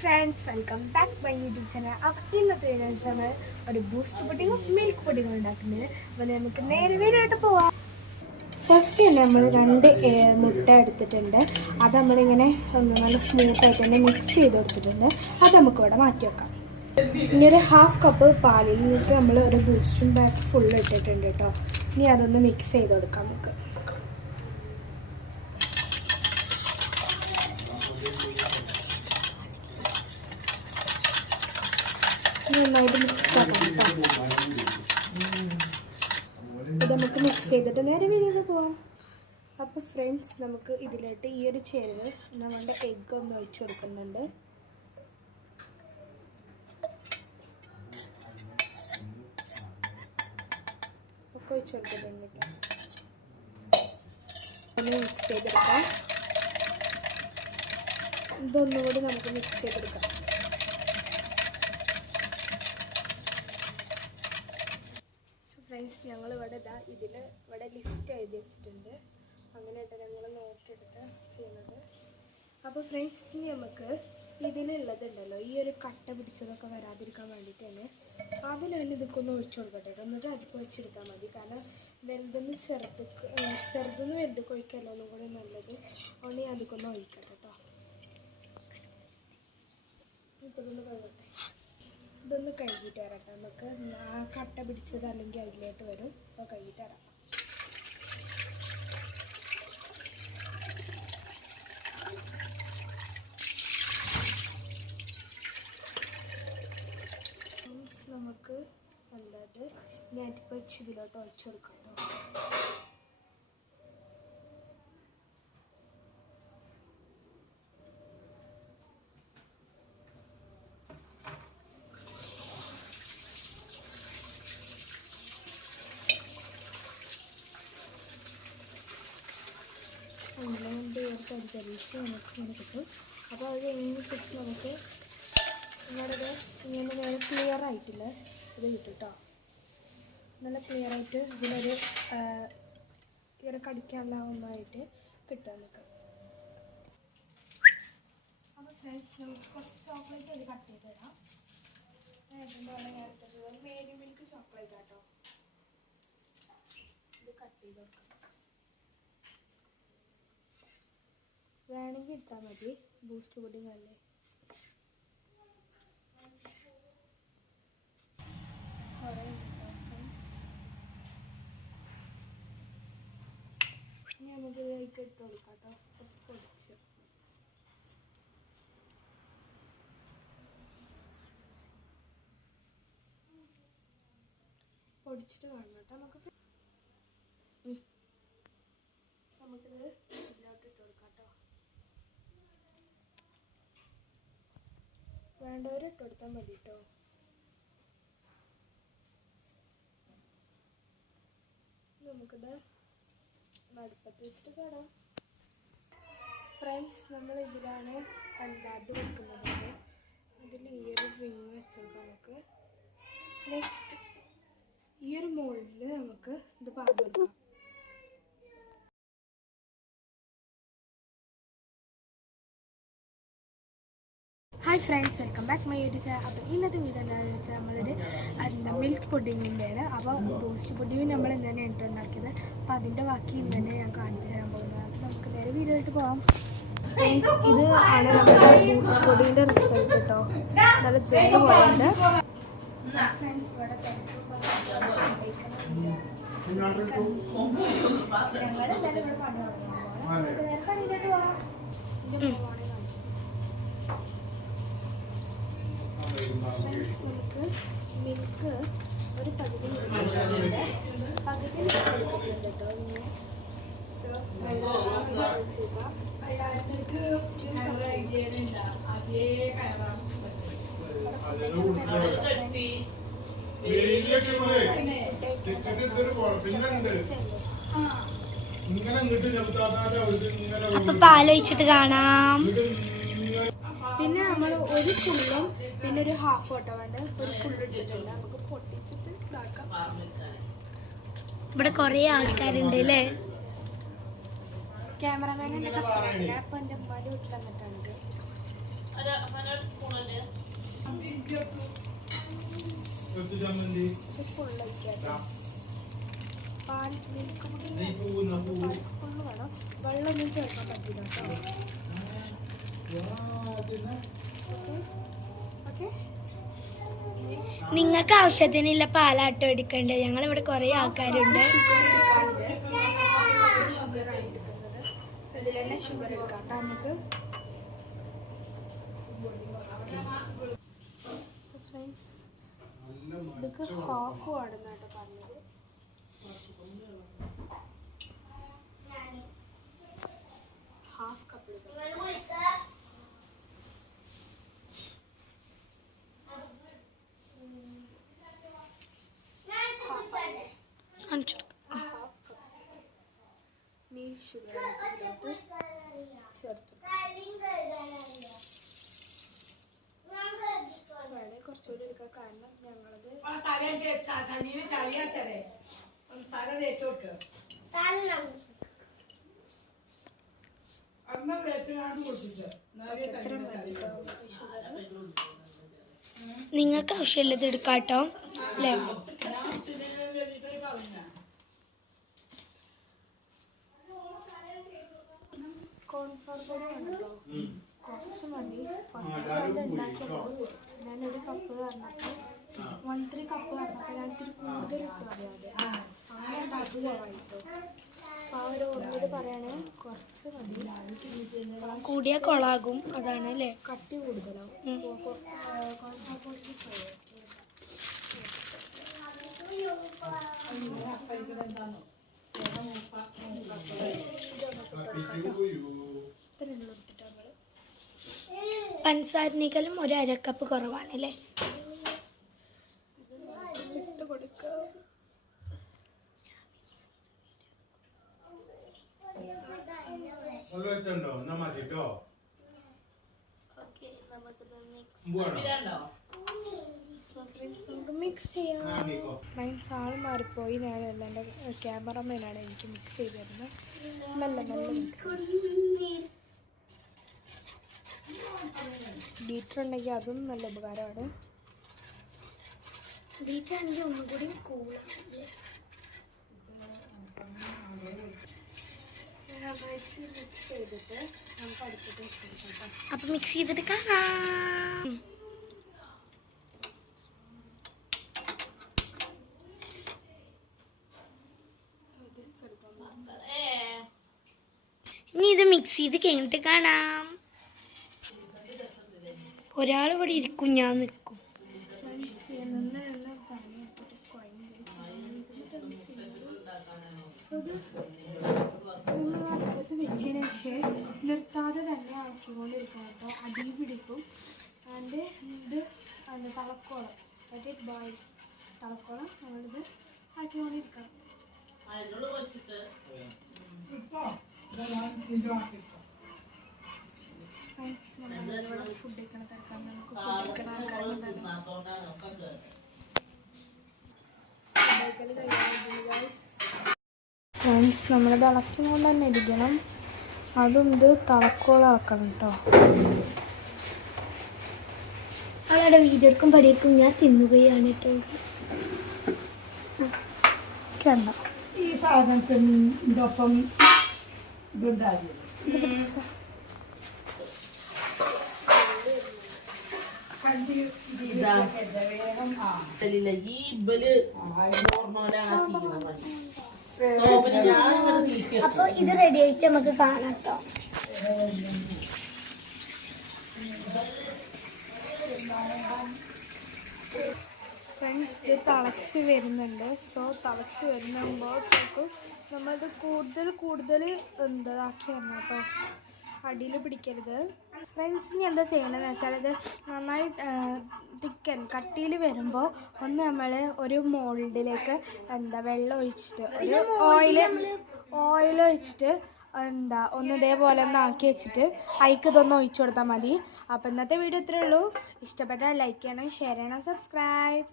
Friends, welcome back my YouTube channel. അപ്പോൾ ഇന്നത്തെ നമ്മൾ ഒരു ബൂസ്റ്റ് പുഡിങ്ങും മിൽക്ക് പുഡിങ്ങും ഉണ്ടാക്കുന്നത്. അപ്പോൾ നമുക്ക് നേരെ വീടായിട്ട് പോവാം. ഫസ്റ്റ് തന്നെ നമ്മൾ 2 മുട്ട എടുത്തിട്ടുണ്ട്. അത് നമ്മളിങ്ങനെ നല്ല സ്മൂത്തായിട്ട് തന്നെ മിക്സ് ചെയ്ത് കൊടുത്തിട്ടുണ്ട്. അത് നമുക്ക് ഇവിടെ മാറ്റി വെക്കാം. ഇനി ഒരു 1/2 കപ്പ് പാലിലേക്ക് നമ്മൾ ഒരു ബൂസ്റ്റും പാക്ക് ഫുള്ള് ഇട്ടിട്ടുണ്ട് കേട്ടോ. ഇനി അതൊന്ന് മിക്സ് ചെയ്ത് കൊടുക്കാം നമുക്ക്. നന്നായിട്ട് മിക്സ് ആക്കാം കേട്ടോ. ഇത് നമുക്ക് മിക്സ് ചെയ്തിട്ട് നേരെ വീട്ടിൽ പോവാം. അപ്പോൾ ഫ്രണ്ട്സ്, നമുക്ക് ഇതിലോട്ട് ഈ ഒരു ചേരുവ നമ്മളുടെ എഗ്ഗ് ഒന്ന് ഒഴിച്ചു കൊടുക്കുന്നുണ്ട്. ഒക്കെ ഒഴിച്ചു കൊടുക്കുന്നുണ്ട് കേട്ടോ. ഒന്ന് മിക്സ് ചെയ്തെടുക്കാം. ഇതൊന്നുകൂടി നമുക്ക് മിക്സ് ചെയ്തെടുക്കാം. ഫ്രണ്ട്സ്, ഞങ്ങൾ ഇവിടെ ഇവിടെ ലിസ്റ്റ് എഴുതി വെച്ചിട്ടുണ്ട്. അങ്ങനെയായിട്ട് ഞങ്ങൾ നോക്കിയെടുത്ത് ചെയ്യുന്നത്. അപ്പോൾ ഫ്രണ്ട്സ്, നമുക്ക് ഇതിലുള്ളതുണ്ടല്ലോ, ഈ ഒരു കട്ട പിടിച്ചതൊക്കെ വരാതിരിക്കാൻ വേണ്ടിയിട്ട് തന്നെ ആദ്യം ഞാൻ ഇതൊക്കെ ഒന്ന് ഒഴിച്ചു കൊടുക്കട്ടെ കേട്ടോ. എന്നിട്ട് അടുപ്പ് വെച്ചെടുത്താൽ മതി. കാരണം ചെറുതെന്ന് വലുതൊക്കെ ഒഴിക്കല്ലോ ഒന്നും കൂടി നല്ലത്. അതുകൊണ്ട് ഞാൻ അതൊക്കെ ഒന്ന് ഒഴിക്കട്ടെ കേട്ടോ. ഇതൊന്ന് കഴുകട്ടെ. ഇതൊന്ന് കഴുകിയിട്ട് വരാം കേട്ടോ. നമുക്ക് ആ കട്ട പിടിച്ചത് അല്ലെങ്കിൽ അതിലേക്ക് വരും. അപ്പോൾ കഴുകിയിട്ട് വരാം. നമുക്ക് എന്താത് ഞാനിപ്പോൾ വെച്ച് ഇതിലോട്ട് ഒഴിച്ചു കൊടുക്കാം കേട്ടോ. അങ്ങനെ കൊണ്ട് കരിച്ച് നമുക്ക് ഇങ്ങനെ കിട്ടും. അപ്പോൾ അത് കഴിഞ്ഞതിന് ശേഷം നമുക്ക് നിങ്ങളുടെ ഇങ്ങനെ നേരെ ക്ലിയർ ആയിട്ടില്ല ഇത് കിട്ടും കേട്ടോ. നല്ല ക്ലിയർ ആയിട്ട് ഇതിലൊരു ഇങ്ങനെ കടിക്കാനുള്ള ഒന്നായിട്ട് കിട്ടുക നമുക്ക്. അപ്പോൾ ഫ്രണ്ട്സ്, നമുക്ക് കുറച്ച് ചോക്ലേറ്റ് അത് കട്ട് ചെയ്ത് തരാം. എടുത്തത് മേരി മിൽക്ക് ചോക്ലേറ്റ് കേട്ടോ. ഇത് കട്ട് ചെയ്ത് വെക്കാം. വേണമെങ്കിൽ ഇട്ടാൽ മതി. ബൂസ്റ്റ് പുഡിംഗ് അല്ലേ. കുറേ ഫ്രണ്ട്സ്, ഇനി നമുക്ക് ഇതിലേക്ക് ഇട്ട് കൊടുക്കാം കേട്ടോ. കുറച്ച് പൊടിച്ചിട്ട് കാണണം കേട്ടോ. നമുക്കിത് ഇതിലോട്ട് ഇട്ട് കൊടുക്കാം കേട്ടോ. വേണ്ടവർ ഇട്ട് കൊടുത്താൽ മതി കേട്ടോ. നമുക്കിത് അടുപ്പത്ത് വെച്ചിട്ട് കാണാം. ഫ്രണ്ട്സ്, നമ്മൾ ഇതിലാണ് അത് വെക്കുന്നത്. ഇതിൽ ഈ ഒരു റിങ് വെച്ച് കൊടുക്കാം നമുക്ക്. നെക്സ്റ്റ് ഈ ഒരു മോൾഡിൽ നമുക്ക് ഇത് പറഞ്ഞു കൊടുക്കാം. Hi friends, welcome back my YouTube channel. അപ്പോൾ ഇന്നത്തെ വീഡിയോ എന്താണെന്ന് വെച്ചാൽ നമ്മളൊരു മിൽക്ക് പുഡിങ്ങിൻ്റെയാണ്. അപ്പോൾ ബൂസ്റ്റ് പുഡിങ് നമ്മൾ ഇന്നലെ ഉണ്ടാക്കിയത്. അപ്പോൾ അതിൻ്റെ ബാക്കി ഇന്നലെ ഞാൻ കാണിച്ചു തരാൻ പോകുന്നത്. അപ്പോൾ നമുക്ക് നേരെ വീഡിയോ ആയിട്ട് പോകാം. ഫ്രണ്ട്സ്, ഇത് ആണ് നമ്മുടെ ബൂസ്റ്റ് പുഡിങ്ങിൻ്റെ റിസൾട്ട് കേട്ടോ. നല്ല ജെല്ല് പോലുണ്ട്. ഫ്രണ്ട്സ്, ഇവിടെ ഞങ്ങളെല്ലാവരും ഇവിടെ പണി തുടങ്ങാൻ നേരെ പണിയിലോട്ട് പോകാം. നമുക്ക് മിൽക്ക് ഒരു പകുതി എടുക്കുന്നുണ്ട് കേട്ടോ. അപ്പൊ പാലൊഴിച്ചിട്ട് കാണാം. പിന്നെ നമ്മൾ ഒരു ഫുള്ളും പിന്നെ ഒരു ഹാഫ് ഓട്ടോ വേണ്ട ഒരു ഫുള്ള് ഇട്ടിട്ടുണ്ട്. നമുക്ക് പൊട്ടിച്ചിട്ട് ഇതാക്കാം. ഇവിടെ കൊറേ ആൾക്കാരുണ്ട് അല്ലേ. ക്യാമറമാൻ എൻ്റെ കസറില്ല. അപ്പം എൻ്റെ ഉമ്മാൻ്റെ വീട്ടിൽ വന്നിട്ടാണിത്. ഫുള്ളൊഴിക്കാം. പാൽ മിൽക്ക് ഫുള്ള് വേണം. വെള്ളമൊന്നും ചേർക്കാൻ പറ്റില്ല കേട്ടോ. ഓക്കെ. നിങ്ങൾക്ക് ആവശ്യത്തിനുള്ള പാലാട്ടോ എടുക്കണ്ടേ? ഞങ്ങളിവിടെ കുറേ ആൾക്കാരുണ്ട്. ഇതിൽ തന്നെ ഷുഗർ എടുക്കാം കേട്ടോ നമുക്ക്. ഫ്രണ്ട്സ് ഇതൊക്കെ ഹാഫ് ആണെന്നാട്ടോ പറഞ്ഞത്. ഹാഫ് കപ്പ് നീ ഷുഗർ ചേർത്തു. വേണേ കുറച്ചുകൂടി എടുക്കാം, കാരണം ഞങ്ങളത് നിങ്ങൾക്ക് ആവശ്യമുള്ളത് എടുക്കാട്ടോ അല്ലേ? കോൺഫ്ലവർ പൊടി വേണല്ലോ, കുറച്ച് മതി. ഫസ്റ്റ് അത് ഉണ്ടാക്കിയപ്പോൾ ഞാനൊരു കപ്പ് പറഞ്ഞപ്പോൾ 1-3 കപ്പ് പറഞ്ഞപ്പോൾ ഞാൻ ഇത്തിരി കൂടുതൽ ഇട്ടു അറിയാതെ. അങ്ങനെ ഉണ്ടാക്കി പോവായിട്ടോ. അപ്പോൾ ആ ഒരു ഓർമ്മയിൽ പറയണേ, കുറച്ച് മതി. കൂടിയ കൊളാകും, അതാണ് അല്ലേ? കട്ടി കൂടുതലാവും. കോൺഫ്ലവർ പൊടിക്ക് പഞ്ചസാരനേക്കാളും 1/2 കപ്പ് കുറവാണല്ലേ? ഇട്ട് കൊടുക്കുക. നമുക്ക് മിക്സ് ചെയ്യാം. ഫ്രണ്ട്സ് ആൾ മാറിപ്പോയി, ഞാനല്ല, എൻ്റെ ക്യാമറമാനാണ് എനിക്ക് മിക്സ് ചെയ്ത് തരുന്നത്. നല്ല നല്ല മിക്സ്. ബീറ്റർ ഉണ്ടെങ്കിൽ അതും നല്ല ഉപകാരമാണ്. ബീറ്റ് ആണെങ്കിൽ ഒന്നും കൂടി കൂളാണ്. മിക്സ് ചെയ്തിട്ട് നമുക്ക് അടുത്തിട്ട് വെച്ചെടുക്കാം. അപ്പൊ മിക്സ് ചെയ്തിട്ട് കാണാം. ഇനി ഇത് മിക്സ് ചെയ്ത് കഴിഞ്ഞിട്ട് കാണാം. ഒരാൾ ഇവിടെ ഇരിക്കും, ഞാൻ നിൽക്കും. വെച്ചതിന് ശേഷം നിർത്താതെ തന്നെ ആക്കിക്കൊണ്ടിരിക്കണം കേട്ടോ. അടി പിടിക്കും. അതിൻ്റെ ഇത് തളക്കോളം, ബോയിൽ തളക്കോളം നമ്മളിത് ആക്കിക്കൊണ്ടിരിക്കണം. ഫ്രണ്ട്സ് നമ്മളിവിടെ ഫുഡ് കഴിക്കണ തിരക്കാൻ, നമുക്ക് ഫുഡ് കഴിക്കണ ഫ്രണ്ട്സ് നമ്മളിത് ഇളക്കി കൊണ്ട് തന്നെ ഇരിക്കണം. അതും ഇത് തിളക്കോളം ഇളക്കണം കേട്ടോ. അവളുടെ വീഡിയോ എടുക്കും പഠിക്കും ഞാൻ തിന്നുകയാണ് കേട്ടോ. കണ്ടോ ഈ സാധനത്തിൻ്റെ ഒപ്പം ഇതുണ്ടാകും. അപ്പൊ ഇത് റെഡി ആയിട്ട് നമുക്ക് കാണാം കേട്ടോ. ഫ്രണ്ട്സ് ഇത് തിളച്ച് വരുന്നുണ്ട്. സോ തിളച്ച് വരുമ്പോഴത്തേക്കും നമ്മളിത് കൂടുതൽ എന്താക്കി വരണം കേട്ടോ. അടിയിൽ പിടിക്കരുത്. ഫ്രണ്ട്സ് ഇനി എന്താ ചെയ്യേണ്ടതെന്ന് വെച്ചാൽ ഇത് നന്നായി കട്ടിയിൽ വരുമ്പോൾ ഒന്ന് നമ്മൾ ഒരു മോൾഡിലേക്ക് വെള്ളം ഒഴിച്ചിട്ട് ഒരു ഓയിൽ ഒഴിച്ചിട്ട് ഒന്ന് ഇതേപോലെ ഒന്ന് ആക്കി വെച്ചിട്ട് അതിക്ക് ഇതൊന്ന് ഒഴിച്ചു കൊടുത്താൽ മതി. അപ്പോൾ ഇന്നത്തെ വീഡിയോ ഇത്രയേ ഉള്ളൂ. ഇഷ്ടപ്പെട്ടാൽ ലൈക്ക് ചെയ്യണം, ഷെയർ ചെയ്യണം, സബ്സ്ക്രൈബ്.